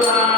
Lord.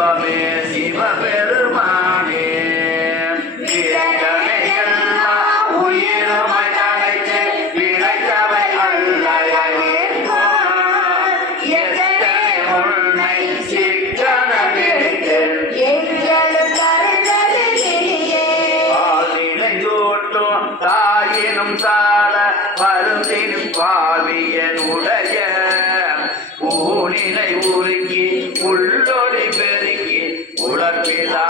சிவமே சிவபெருமானே. உயிரும் தாயினும் தாழ மருந்தினும் பாவியனுடைய ஊனினை பெ வரவிலா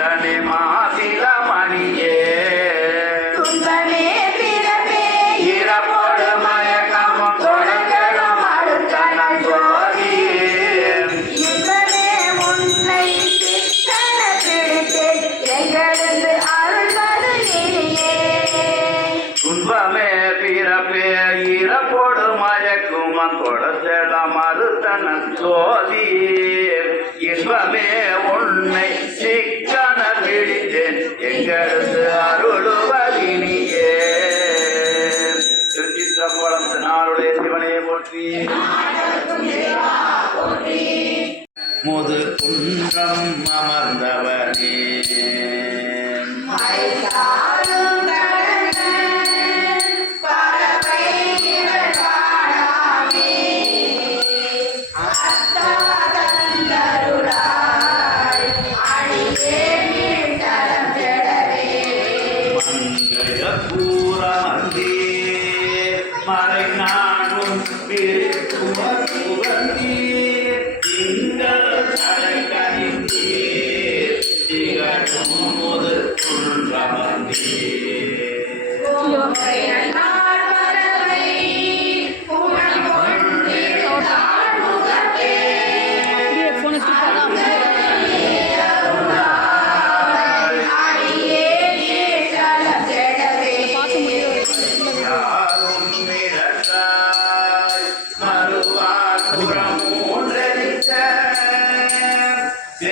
மணியே மாசில மணியே துன்பமே பிறமே இறப்போடு மயக்கமும் தொடங்கடும் அடுத்தனம் துன்பமே பிறப்பே இறப்போடு மக்கோட செடமறுத்தன சோதி இன்பமே உண்மை சிக்கன பிடித்தேன் எங்களுக்கு அருளுவதினியே. திருச்சித்திரபோலம் நாளுடைய சிவனையை போற்றி. முது குன்றம் அமர்ந்தவனே.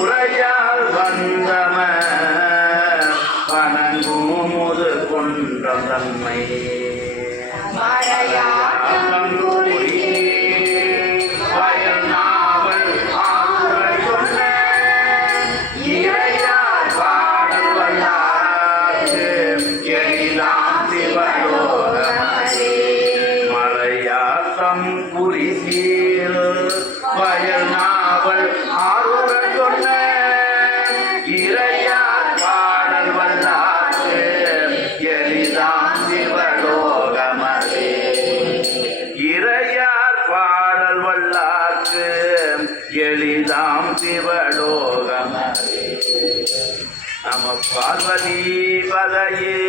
முறைய வல்லார்க்கு எளிதாம் சிவலோகம். நம பார்வதி பதையே